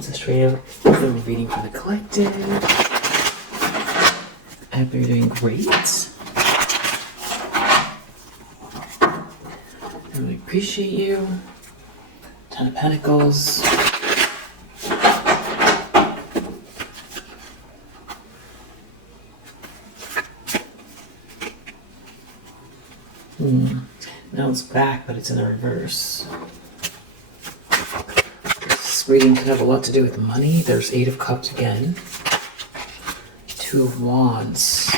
What's this radio? We're reading for the collective. I hope you're doing great. I really appreciate you. Ten of Pentacles. Now it's back, but it's in the reverse. This reading could have a lot to do with money. There's Eight of Cups again. Two of Wands.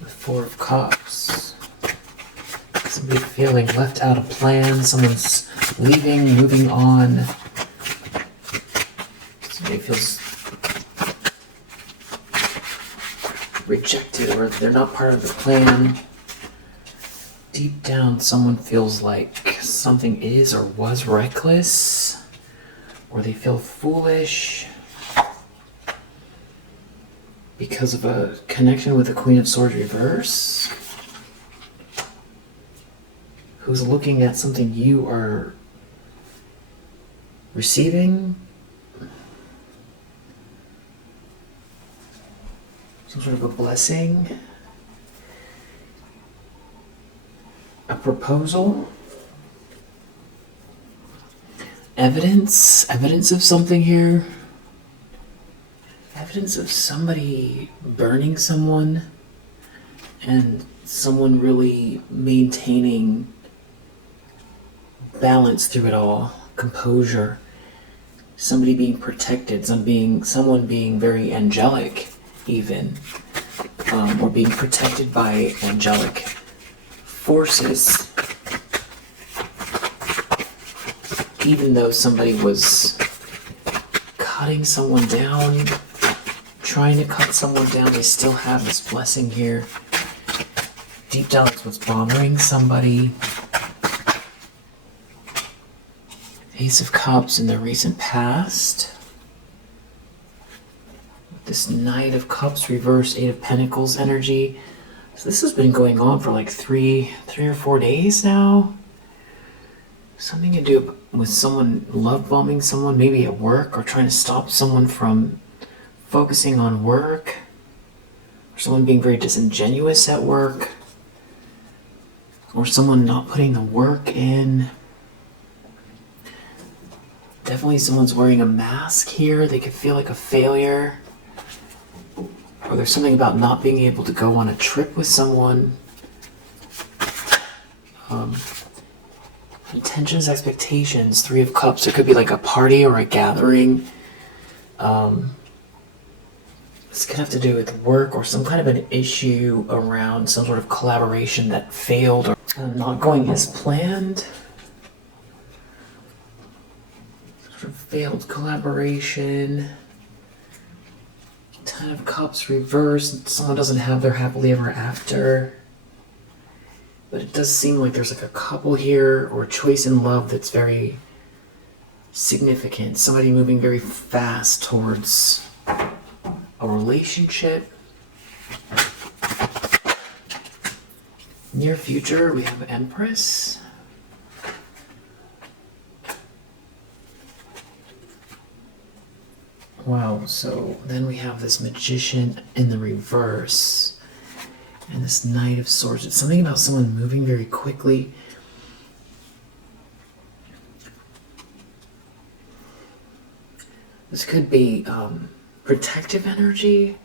With Four of Cups. Somebody feeling left out of plan. Someone's leaving, moving on. Somebody feels rejected or they're not part of the plan. Deep down, someone feels like something is or was reckless, or they feel foolish because of a connection with the Queen of Swords reverse, who's looking at something you are receiving, some sort of a blessing. A proposal, evidence of something here, evidence of somebody burning someone, and someone really maintaining balance through it all, composure, somebody being protected, someone being very angelic even, or being protected by angelic forces, even though somebody was cutting someone down, trying to cut someone down, they still have this blessing here. Deep down, it's what's bothering somebody. Ace of Cups in the recent past. This Knight of Cups reverse, Eight of Pentacles energy. So this has been going on for like three or 4 days now. Something to do with someone love bombing someone, maybe at work, or trying to stop someone from focusing on work, or someone being very disingenuous at work, or someone not putting the work in. Definitely someone's wearing a mask here. They could feel like a failure. Or there's something about not being able to go on a trip with someone. Intentions, expectations, Three of Cups. It could be like a party or a gathering. This could have to do with work or some kind of an issue around some sort of collaboration that failed or not going as planned. Sort of failed collaboration. Ten of Cups reversed. Someone doesn't have their happily ever after. But it does seem like there's like a couple here or a choice in love that's very significant. Somebody moving very fast towards a relationship. Near future, we have Empress. Wow, so then we have this Magician in the reverse and this Knight of Swords. It's something about someone moving very quickly. This could be protective energy,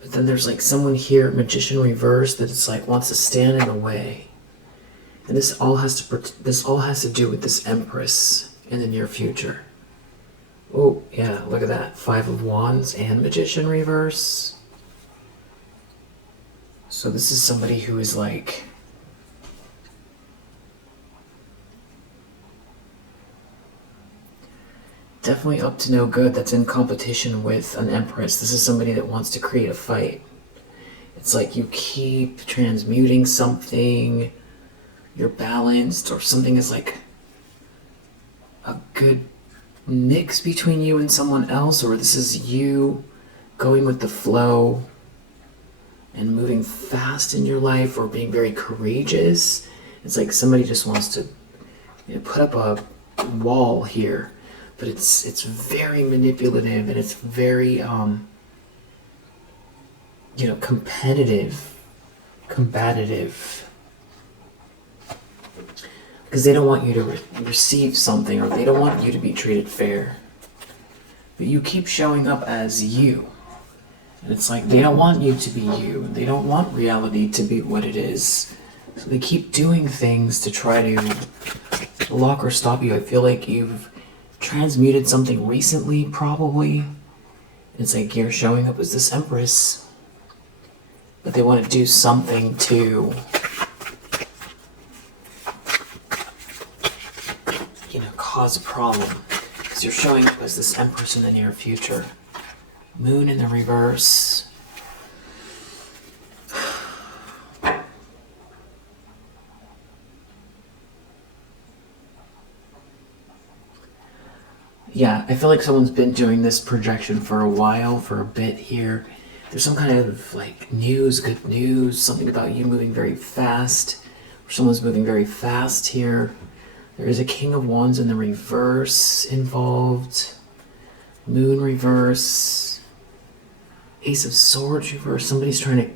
but then there's like someone here, Magician reverse, that it's like wants to stand in the way. And this all has to do with this Empress in the near future. Oh, yeah, look at that. Five of Wands and Magician reverse. So this is somebody who is like definitely up to no good, that's in competition with an Empress. This is somebody that wants to create a fight. It's like you keep transmuting something, you're balanced, or something is like a good mix between you and someone else, or this is you going with the flow and moving fast in your life, or being very courageous. It's like somebody just wants to put up a wall here, but it's very manipulative, and it's very competitive, combative, because they don't want you to receive something, or they don't want you to be treated fair. But you keep showing up as you. And it's like they don't want you to be you. They don't want reality to be what it is. So they keep doing things to try to block or stop you. I feel like you've transmuted something recently, probably. It's like you're showing up as this Empress. But they want to do something to, cause a problem. Because you're showing up as this Empress in the near future. Moon in the reverse. Yeah, I feel like someone's been doing this projection for a while, for a bit here. There's some kind of news, good news, something about you moving very fast. Or someone's moving very fast here. There is a King of Wands in the reverse involved. Moon reverse. Ace of Swords reverse. Somebody's trying to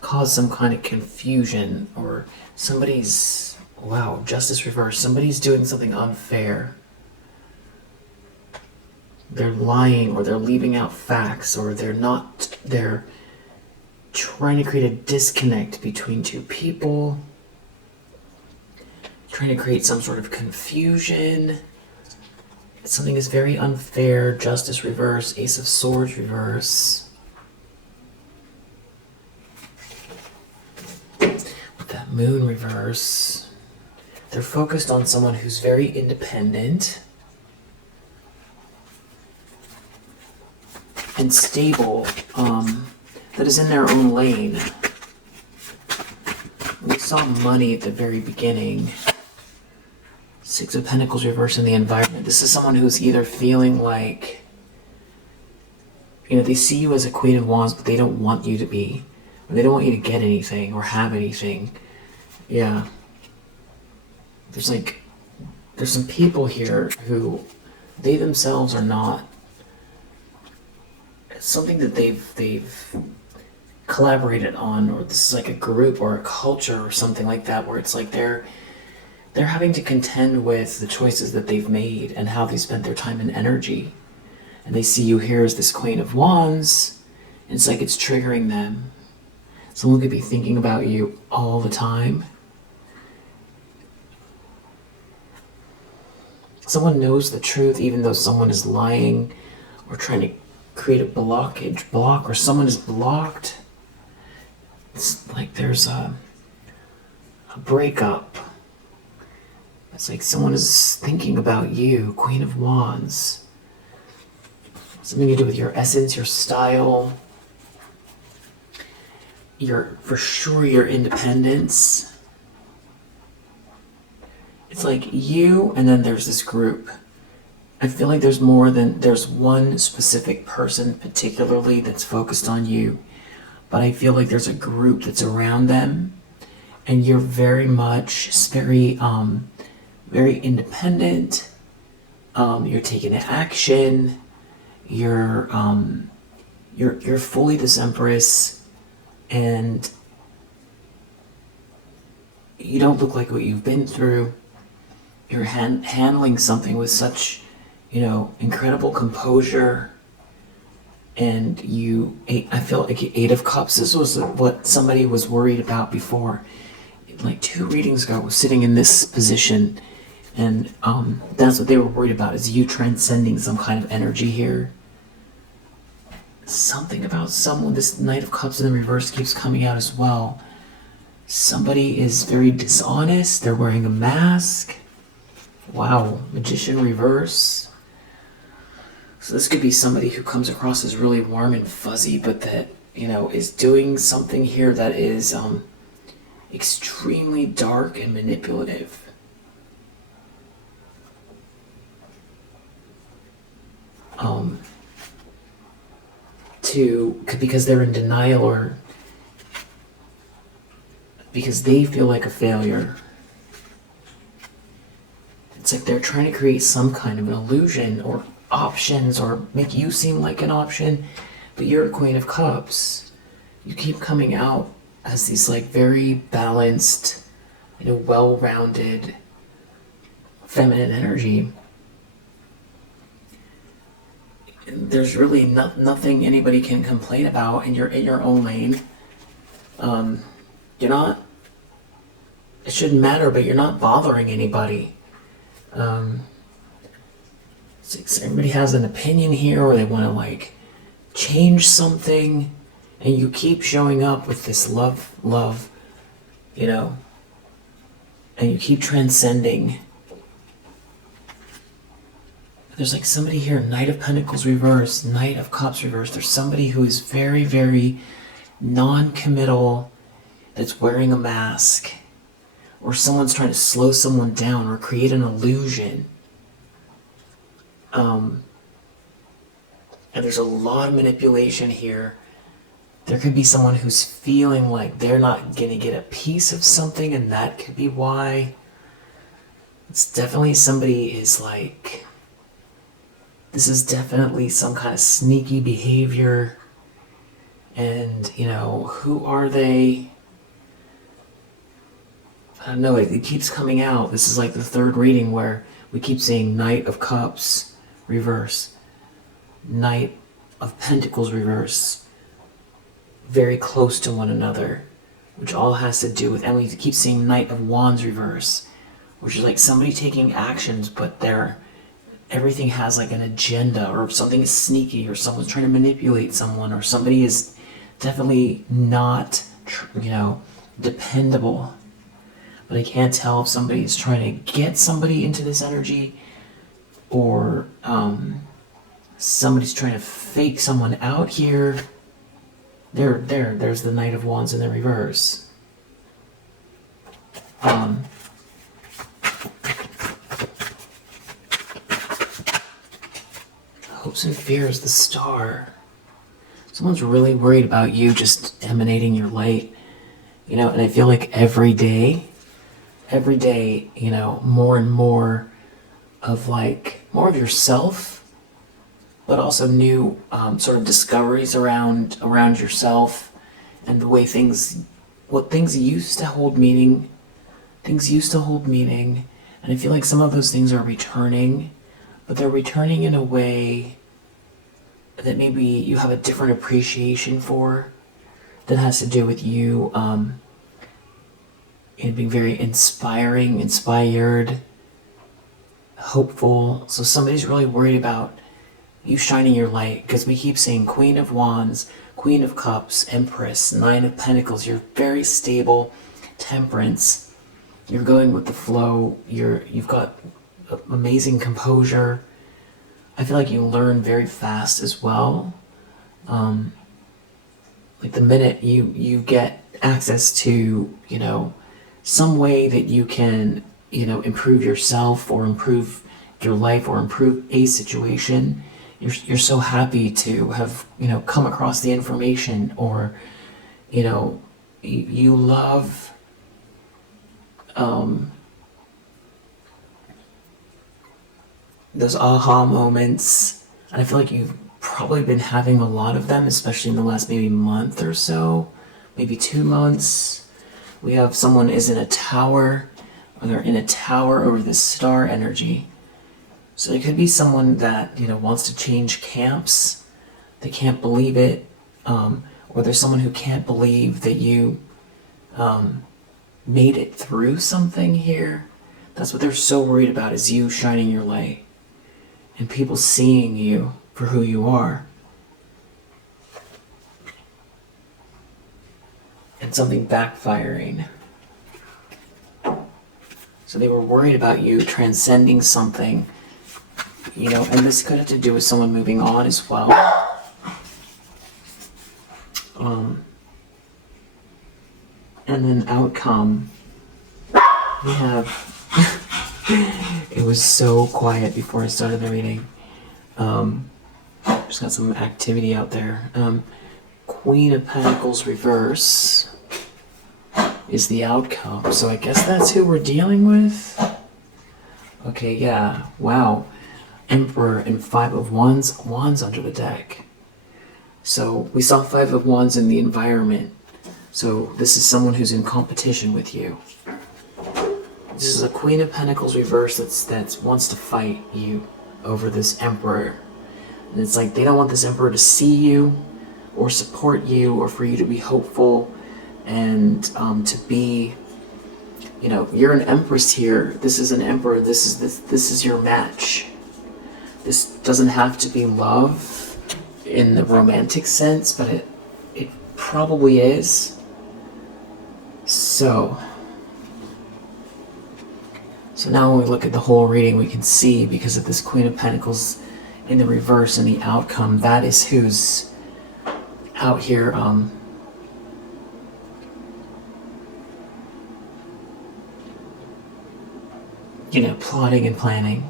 cause some kind of confusion, or somebody's, Justice reverse. Somebody's doing something unfair. They're lying, or they're leaving out facts, or they're trying to create a disconnect between two people, trying to create some sort of confusion. Something is very unfair. Justice reverse, Ace of Swords reverse. With that Moon reverse, they're focused on someone who's very independent and stable, that is in their own lane. We saw money at the very beginning. Six of Pentacles reverse in the environment. This is someone who's either feeling like, they see you as a Queen of Wands, but they don't want you to be, or they don't want you to get anything or have anything. Yeah. There's some people here who, they themselves are not, something that they've collaborated on, or this is like a group or a culture or something like that, where it's like they're having to contend with the choices that they've made and how they spent their time and energy. And they see you here as this Queen of Wands, and it's like it's triggering them. Someone could be thinking about you all the time. Someone knows the truth even though someone is lying or trying to create a block, or someone is blocked. It's like there's a breakup. It's like someone is thinking about you, Queen of Wands. Something to do with your essence, your style, for sure your independence. It's like you, and then there's this group. I feel like there's one specific person particularly that's focused on you, but I feel like there's a group that's around them, and you're very very independent. You're taking action. You're fully this Empress, and you don't look like what you've been through. You're handling something with such, incredible composure. And I feel like Eight of Cups. This was what somebody was worried about before. Like 2 readings ago, was sitting in this position, and that's what they were worried about, is you transcending some kind of energy here. Something about someone, this Knight of Cups in the reverse keeps coming out as well. Somebody is very dishonest. They're wearing a mask. Wow, Magician reverse. So this could be somebody who comes across as really warm and fuzzy, but that, is doing something here that is extremely dark and manipulative. Because they're in denial, or because they feel like a failure. It's like they're trying to create some kind of an illusion or options or make you seem like an option, but you're a Queen of Cups. You keep coming out as these like very balanced, well-rounded feminine energy. There's really nothing anybody can complain about, and you're in your own lane. You're not, it shouldn't matter, but you're not bothering anybody. It's like everybody has an opinion here, or they want to like change something, and you keep showing up with this love, and you keep transcending. There's like somebody here, Knight of Pentacles reverse, Knight of Cups reverse. There's somebody who is very, very non-committal, that's wearing a mask, or someone's trying to slow someone down or create an illusion. And there's a lot of manipulation here. There could be someone who's feeling like they're not gonna get a piece of something, and that could be why. It's definitely somebody is like, this is definitely some kind of sneaky behavior. And, who are they? I don't know, it keeps coming out. This is like the third reading where we keep seeing Knight of Cups reverse, Knight of Pentacles reverse, very close to one another, which all has to do with, and we keep seeing Knight of Wands reverse, which is like somebody taking actions, but everything has like an agenda, or something is sneaky, or someone's trying to manipulate someone, or somebody is definitely not, dependable. But I can't tell if somebody is trying to get somebody into this energy, or somebody's trying to fake someone out here. There's the Knight of Wands in the reverse. Hopes and fears, the Star. Someone's really worried about you just emanating your light, and I feel like every day, more and more of more of yourself, but also new sort of discoveries around yourself, and the way things used to hold meaning. Things used to hold meaning, and I feel like some of those things are returning, but they're returning in a way that maybe you have a different appreciation for, that has to do with you being very inspired, hopeful. So somebody's really worried about you shining your light, because we keep seeing Queen of Wands, Queen of Cups, Empress, Nine of Pentacles. You're very stable, Temperance. You're going with the flow. You've got amazing composure. I feel like you learn very fast as well. Like the minute you get access to, some way that you can, improve yourself or improve your life or improve a situation, you're so happy to have, come across the information, or, you love, those aha moments. And I feel like you've probably been having a lot of them, especially in the last maybe month or so, maybe 2 months. We have someone is in a tower, or they're in a tower over this star energy. So it could be someone that, wants to change camps. They can't believe it. Or there's someone who can't believe that you made it through something here. That's what they're so worried about, is you shining your light and people seeing you for who you are. And something backfiring. So they were worried about you transcending something, and this could have to do with someone moving on as well. And then outcome, we have, it was so quiet before I started the reading. Just got some activity out there. Queen of Pentacles reverse is the outcome. So I guess that's who we're dealing with. Okay, yeah. Wow. Emperor and Five of Wands under the deck. So we saw Five of Wands in the environment. So this is someone who's in competition with you. This is a Queen of Pentacles reverse that wants to fight you over this Emperor. And it's like they don't want this Emperor to see you or support you or for you to be hopeful and to be, you know, you're an Empress here. This is an Emperor. This is your match. This doesn't have to be love in the romantic sense, but it probably is. So now when we look at the whole reading, we can see, because of this Queen of Pentacles in the reverse and the outcome, that is who's out here you know, plotting and planning.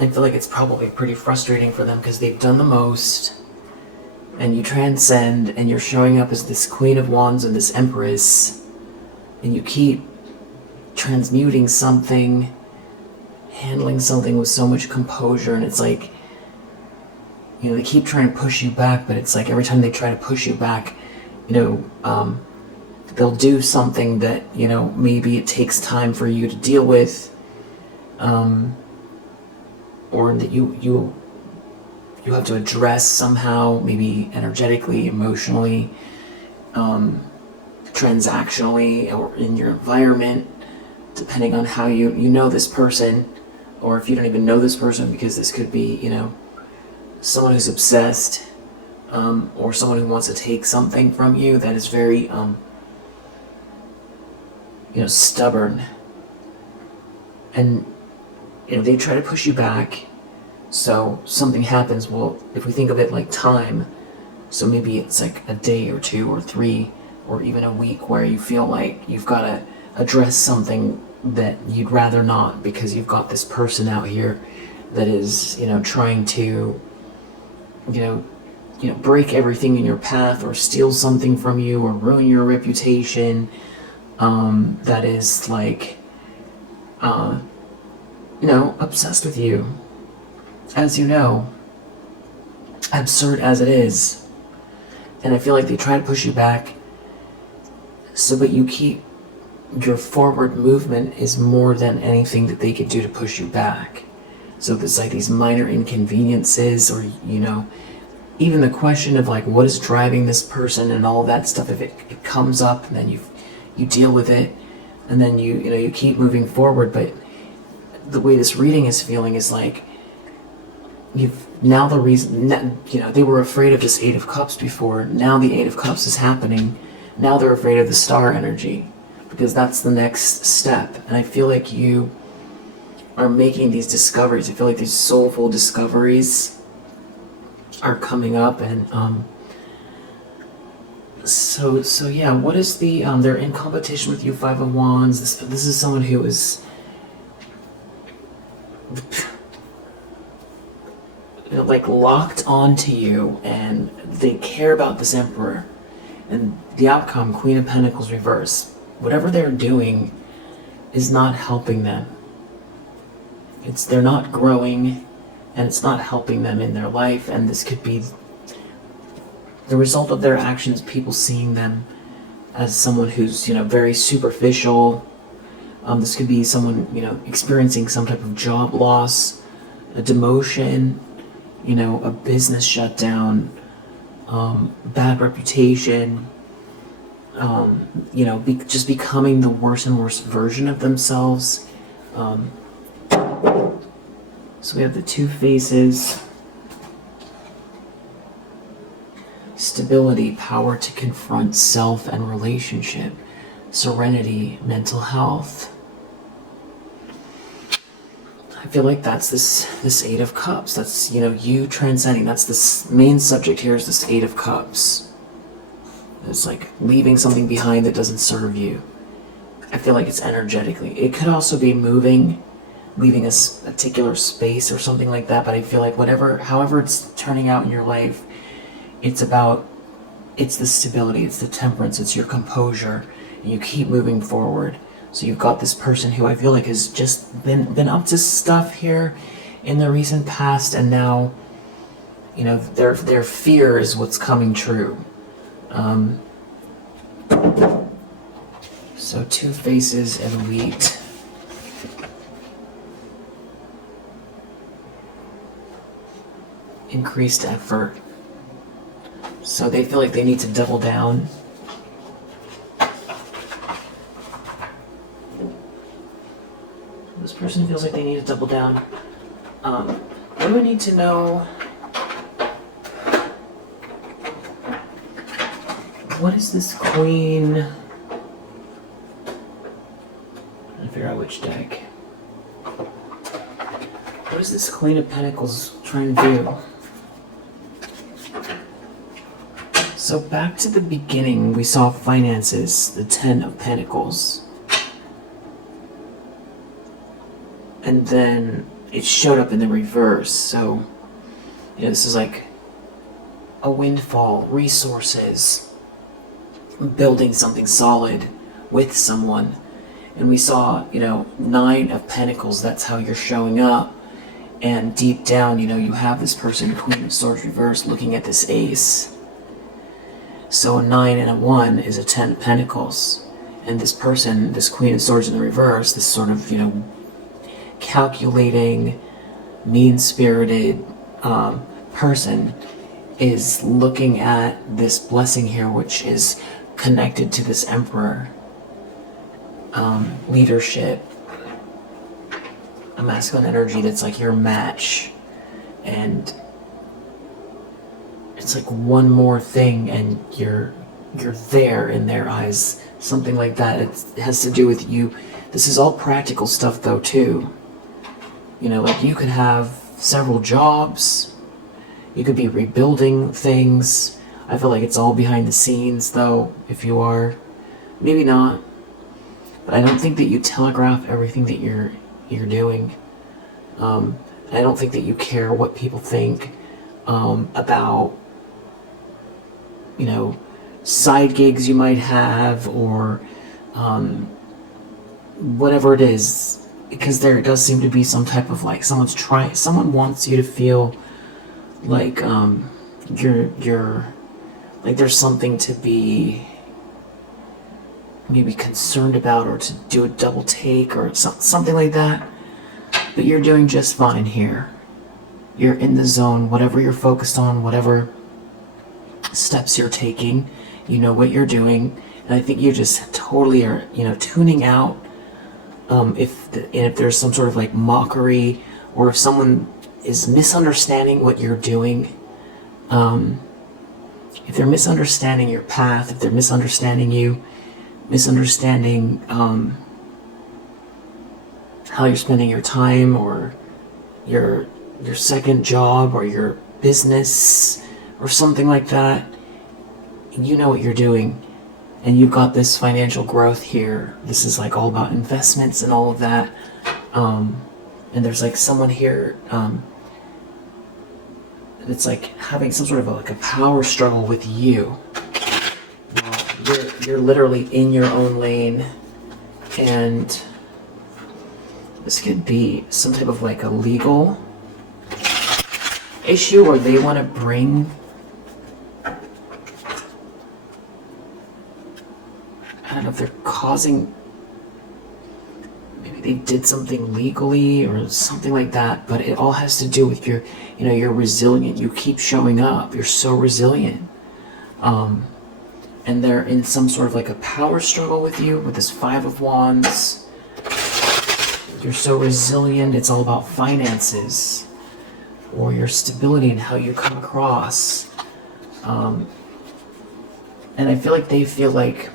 I feel like it's probably pretty frustrating for them because they've done the most, and you transcend, and you're showing up as this Queen of Wands and this Empress, and you keep transmuting something, handling something with so much composure, and it's like, you know, they keep trying to push you back, but it's like every time they try to push you back, you know, they'll do something that, you know, maybe it takes time for you to deal with, or that you have to address somehow, maybe energetically, emotionally, transactionally, or in your environment, depending on how you know this person, or if you don't even know this person, because this could be, you know, someone who's obsessed, or someone who wants to take something from you that is very, you know, stubborn. And, you know, they try to push you back, so something happens. Well, if we think of it like time, so maybe it's like a day or two or three or even a week where you feel like you've got to address something that you'd rather not, because you've got this person out here that is, you know, trying to, you know, break everything in your path, or steal something from you, or ruin your reputation, that is like, you know, obsessed with you, as you know, absurd as it is. And I feel like they try to push you back, so but you keep, your forward movement is more than anything that they could do to push you back. So there's like these minor inconveniences, or, you know, even the question of like what is driving this person and all that stuff, if it comes up, and then you deal with it, and then you know, you keep moving forward. But the way this reading is feeling is like, you've now the reason, you know, they were afraid of this Eight of Cups before. Now the Eight of Cups is happening. Now they're afraid of the star energy, because that's the next step. And I feel like you are making these discoveries. I feel like these soulful discoveries are coming up. And so yeah, what is the they're in competition with you, Five of Wands. This is someone who is, you know, like locked onto you, and they care about this Emperor. And the outcome, Queen of Pentacles reverse. Whatever they're doing is not helping them. They're not growing, and it's not helping them in their life. And this could be the result of their actions, people seeing them as someone who's, you know, very superficial. This could be someone, you know, experiencing some type of job loss, a demotion, you know, a business shutdown, bad reputation, you know, just becoming the worse and worse version of themselves. So we have the Two Faces. Stability, power to confront self and relationship. Serenity, mental health. I feel like that's this Eight of Cups. That's, you know, you transcending. That's this main subject here, is this Eight of Cups. It's like leaving something behind that doesn't serve you. I feel like it's energetically. It could also be moving, leaving a particular space or something like that, but I feel like however it's turning out in your life, it's about it's the stability, it's the temperance, it's your composure, and you keep moving forward. So you've got this person who I feel like has just been up to stuff here in the recent past, and now, you know, their fear is what's coming true. So Two Faces and Wheat. Increased effort. So they feel like they need to double down. This person feels like they need to double down. What do I need to know? What is this Queen? I'm trying to figure out which deck. What is this Queen of Pentacles trying to do? So back to the beginning, we saw finances, the Ten of Pentacles. And then it showed up in the reverse. So, you know, this is like a windfall, resources, building something solid with someone. And we saw, you know, Nine of Pentacles, that's how you're showing up. And deep down, you know, you have this person, Queen of Swords reverse, looking at this Ace. So a 9 and a 1 is a 10 of Pentacles. And this person, this Queen of Swords in the reverse, this sort of, you know, calculating, mean-spirited person is looking at this blessing here, which is connected to this Emperor. Leadership, a masculine energy that's like your match, and it's like one more thing and you're there in their eyes, something like that. It has to do with you. This is all practical stuff though too. You know, like you could have several jobs, you could be rebuilding things. I feel like it's all behind the scenes though, if you are. Maybe not. But I don't think that you telegraph everything that you're doing. I don't think that you care what people think about, you know, side gigs you might have, or whatever it is, because there does seem to be some type of like someone wants you to feel like you're like there's something to be maybe concerned about, or to do a double take or something like that. But you're doing just fine here. You're in the zone, whatever you're focused on, whatever steps you're taking, you know what you're doing. And I think you just totally are, you know, tuning out if there's some sort of like mockery, or if someone is misunderstanding what you're doing. If they're misunderstanding your path, if they're misunderstanding you, misunderstanding how you're spending your time, or your second job, or your business, or something like that, you know what you're doing, and you've got this financial growth here. This is like all about investments and all of that, and there's like someone here that's like having some sort of like a power struggle with you. You're literally in your own lane, and this could be some type of like a legal issue, or they want to bring, I don't know if they're causing, maybe they did something legally or something like that, but it all has to do with your, you know, you're resilient, you keep showing up, you're so resilient. And they're in some sort of like a power struggle with you, with this Five of Wands. You're so resilient, it's all about finances, or your stability and how you come across. And I feel like they feel like,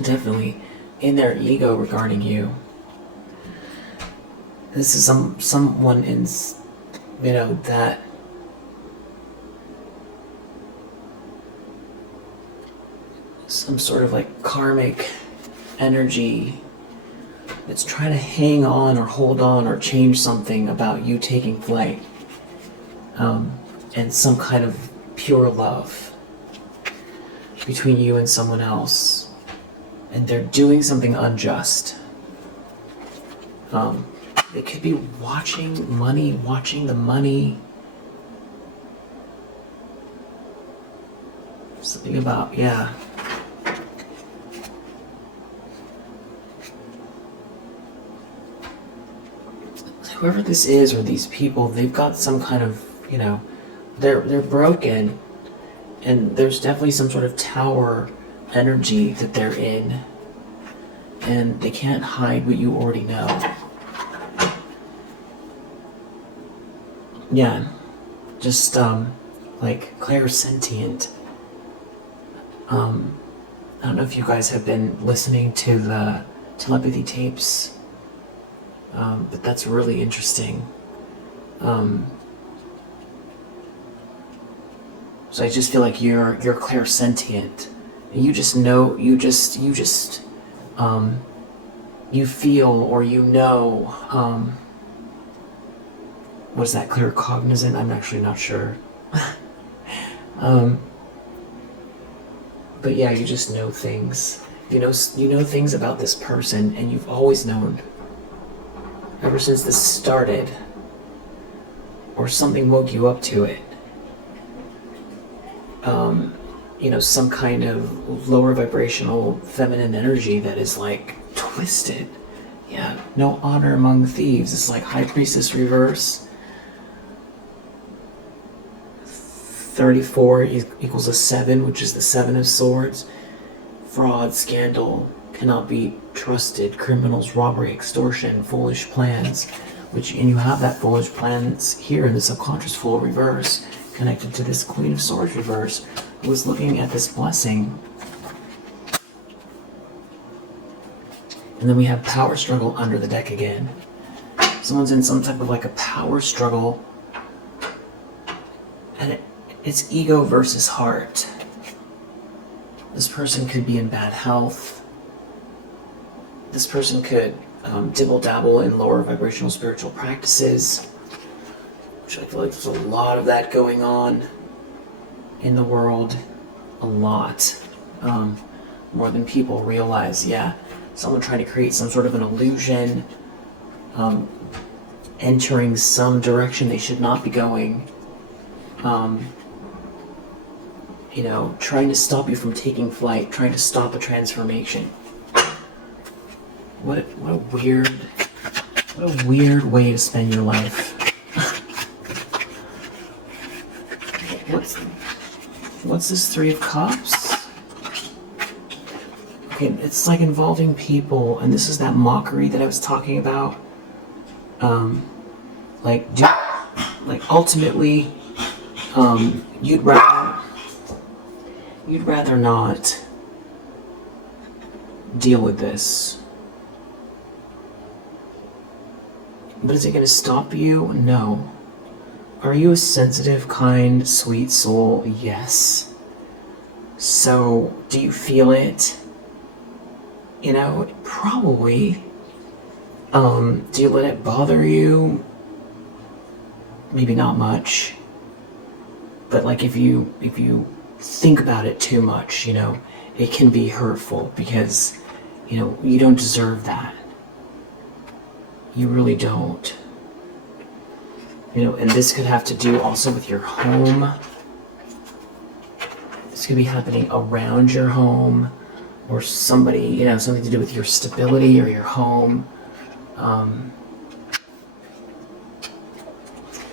definitely, in their ego regarding you. This is someone in, you know, that some sort of like karmic energy that's trying to hang on or hold on or change something about you taking flight, and some kind of pure love. between you and someone else, and they're doing something unjust. They could be watching the money. Something about, yeah. Whoever this is, or these people, they've got some kind of, they're broken, and there's definitely some sort of tower energy that they're in, and they can't hide what you already know. Yeah, just like clairsentient. I don't know if you guys have been listening to the telepathy tapes, but that's really interesting. So I just feel like you're clairsentient. You just know, you feel, or what is that, claircognizant? I'm actually not sure. But yeah, you just know things. You know things about this person, and you've always known. Ever since this started, or something woke you up to it. Some kind of lower vibrational feminine energy that is like twisted. Yeah, no honor among thieves. It's like High Priestess reverse. 34 equals a 7, which is the 7 of Swords. Fraud, scandal, cannot be trusted. Criminals, robbery, extortion, foolish plans. And you have that foolish plans here in the subconscious full reverse, connected to this Queen of Swords reverse, who was looking at this blessing. And then we have power struggle under the deck again. Someone's in some type of like a power struggle, and it's ego versus heart. This person could be in bad health. This person could dibble-dabble in lower vibrational spiritual practices, which I feel like there's a lot of that going on in the world. A lot. More than people realize, yeah. Someone trying to create some sort of an illusion, entering some direction they should not be going. Trying to stop you from taking flight, trying to stop a transformation. What a weird way to spend your life. What's this 3 of Cups? Okay, it's like involving people, and this is that mockery that I was talking about. Ultimately, you'd rather not deal with this. But is it going to stop you? No. Are you a sensitive, kind, sweet soul? Yes. So, do you feel it? Probably. Do you let it bother you? Maybe not much. But like if you think about it too much, it can be hurtful, because, you don't deserve that. You really don't. And this could have to do also with your home. This could be happening around your home, or somebody, something to do with your stability or your home.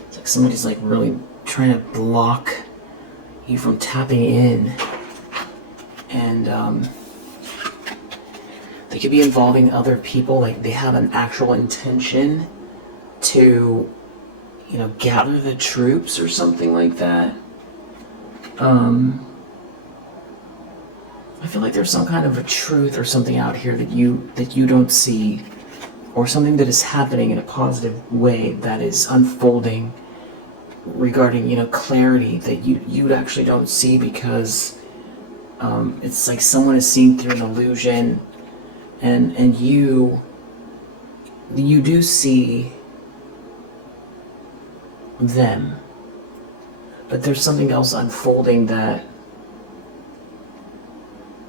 It's like somebody's like really trying to block you from tapping in. And they could be involving other people, like they have an actual intention to, gather the troops or something like that. I feel like there's some kind of a truth or something out here that you don't see, or something that is happening in a positive way that is unfolding regarding, clarity that you actually don't see, because it's like someone is seeing through an illusion, and you do see them, but there's something else unfolding that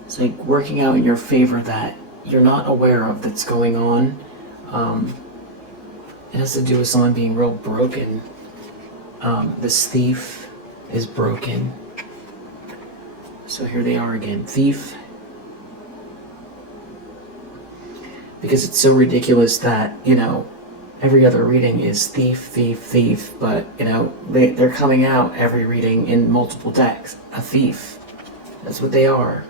It's like working out in your favor that you're not aware of that's going on. It has to do with someone being real broken. This thief is broken. So here they are again. Thief. Because it's so ridiculous that, every other reading is thief, thief, thief, but, they're coming out every reading in multiple decks. A thief. That's what they are.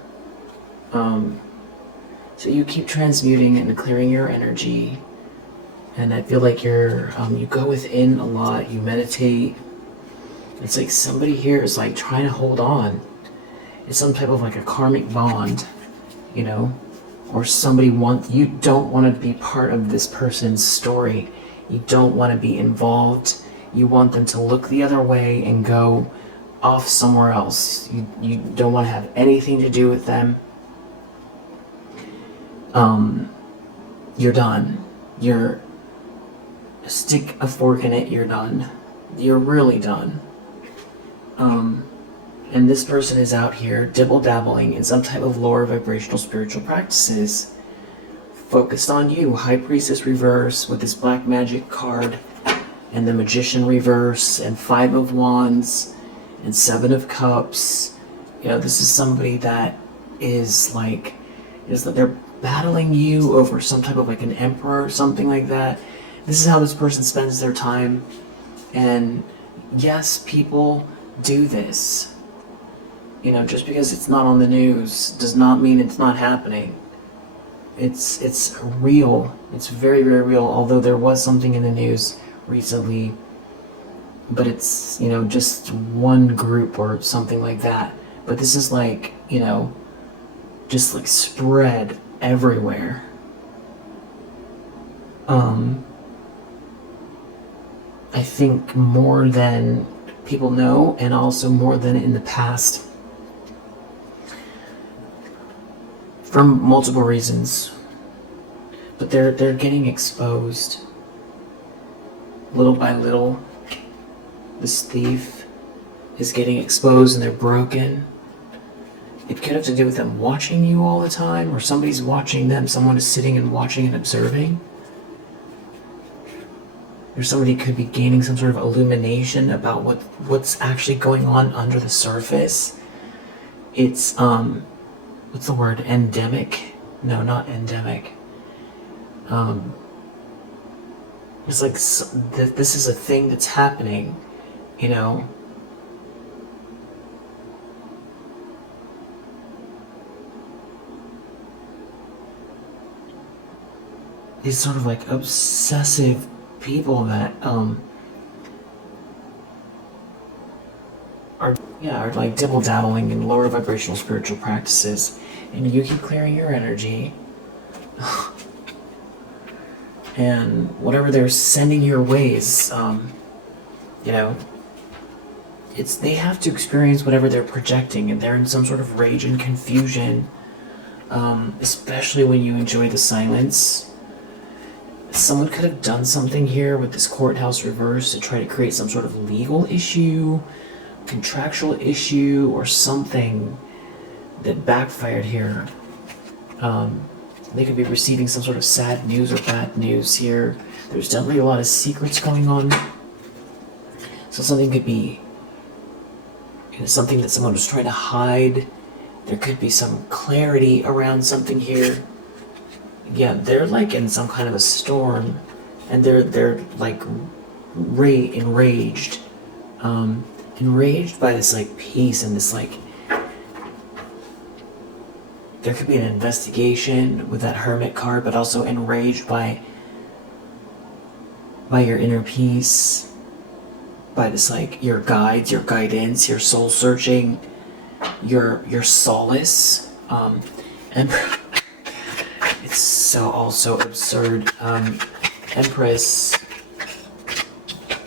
So you keep transmuting and clearing your energy, and I feel like you go within a lot, you meditate. It's like somebody here is like trying to hold on. It's some type of like a karmic bond, or you don't want to be part of this person's story. You don't want to be involved. You want them to look the other way and go off somewhere else. You don't want to have anything to do with them. You're done. You're stick a fork in it, you're done. You're really done. And this person is out here dibble-dabbling in some type of lower vibrational spiritual practices. Focused on you. High Priestess reverse with this black magic card, and the Magician reverse, and 5 of Wands, and 7 of Cups. This is somebody that is that they're battling you over some type of like an emperor or something like that. This is how this person spends their time. And yes, people do this. Just because it's not on the news does not mean it's not happening. It's real. It's very, very real. Although there was something in the news recently, but it's, just one group or something like that. But this is like, just like spread everywhere. I think more than people know, and also more than in the past. For multiple reasons. But they're getting exposed. Little by little. This thief is getting exposed and they're broken. It could have to do with them watching you all the time, or somebody's watching them. Someone is sitting and watching and observing. Or somebody could be gaining some sort of illumination about what's actually going on under the surface. It's, what's the word? Endemic? No, not endemic. It's like this is a thing that's happening, These sort of like obsessive people that are like dibble-dabbling in lower vibrational spiritual practices, and you keep clearing your energy. And whatever they're sending your ways, they have to experience whatever they're projecting, and they're in some sort of rage and confusion, especially when you enjoy the silence. Someone could have done something here with this courthouse reverse to try to create some sort of legal issue, contractual issue, or something that backfired here. They could be receiving some sort of sad news or bad news here. There's definitely a lot of secrets going on. So something could be something that someone was trying to hide. There could be some clarity around something here. Yeah, they're like in some kind of a storm, and they're like enraged. Enraged by this like peace and this like, there could be an investigation with that Hermit card, but also enraged by your inner peace, by this like your guides, your guidance, your soul searching, your solace, and it's so also absurd. Empress,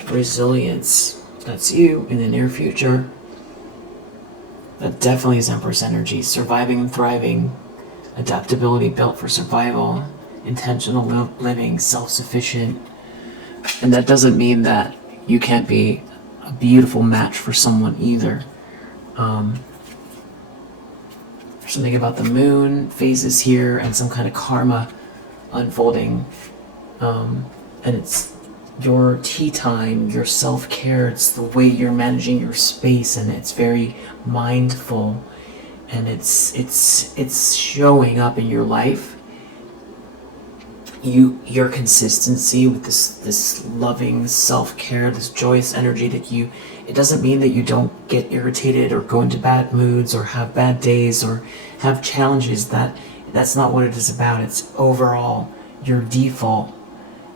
resilience. That's you in the near future. That definitely is Empress energy. Surviving and thriving. Adaptability built for survival. Intentional living. Self-sufficient. And that doesn't mean that you can't be a beautiful match for someone either. something about the moon phases here and some kind of karma unfolding. And it's your tea time, your self-care, it's the way you're managing your space, and it's very mindful, and it's showing up in your life. Your consistency with this loving self-care, this joyous energy that it doesn't mean that you don't get irritated or go into bad moods or have bad days or have challenges. That's not what it is about. It's overall your default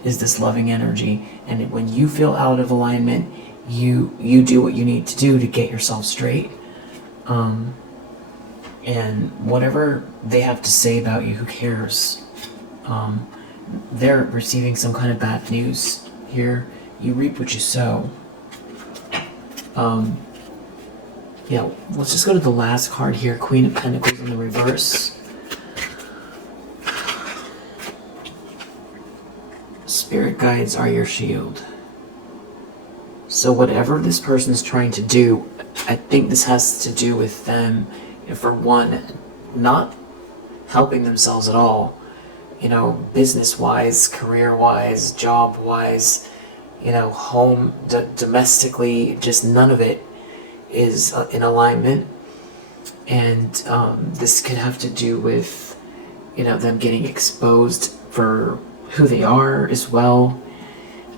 is this loving energy, and when you feel out of alignment, you do what you need to do to get yourself straight. And whatever they have to say about you, who cares? They're receiving some kind of bad news here. You reap what you sow. Yeah, let's just go to the last card here, Queen of Pentacles in the reverse. Spirit guides are your shield. So whatever this person is trying to do, I think this has to do with them, for one, not helping themselves at all. Business-wise, career-wise, job-wise, home, domestically, just none of it is in alignment. And this could have to do with, them getting exposed for who they are as well.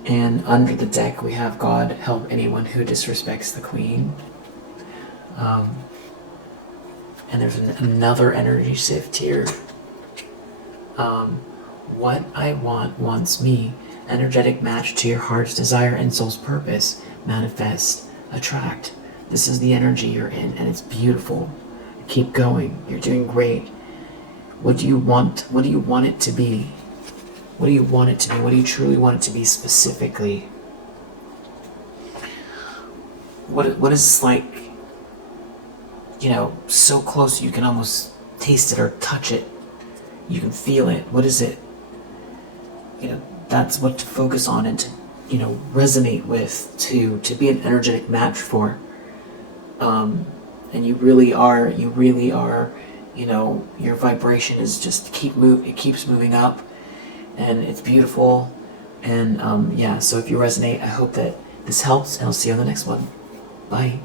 And under the deck we have God help anyone who disrespects the Queen. And there's another energy shift here. What I want wants me. Energetic match to your heart's desire and soul's purpose. Manifest, attract. This is the energy you're in, and it's beautiful. Keep going. You're doing great. What do you want? What do you want it to be? What do you want it to be? What do you truly want it to be specifically? What is like, so close you can almost taste it or touch it. You can feel it. What is it? That's what to focus on and to, resonate with, to be an energetic match for. And you really are, your vibration is just it keeps moving up, and it's beautiful. And so if you resonate, I hope that this helps, and I'll see you on the next one. Bye.